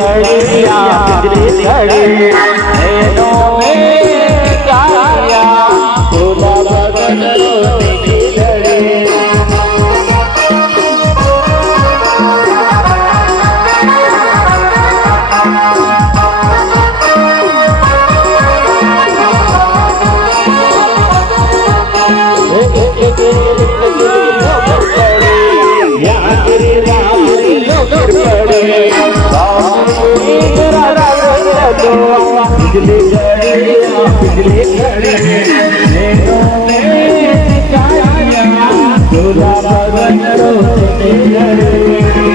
जड़िया बिजली जड़ी नैनों में जाया भोला भगन रोने की लड़ी बिजली जड़िया बिजली जड़ी नैनों में जाया भोला भगन रोने की लड़ी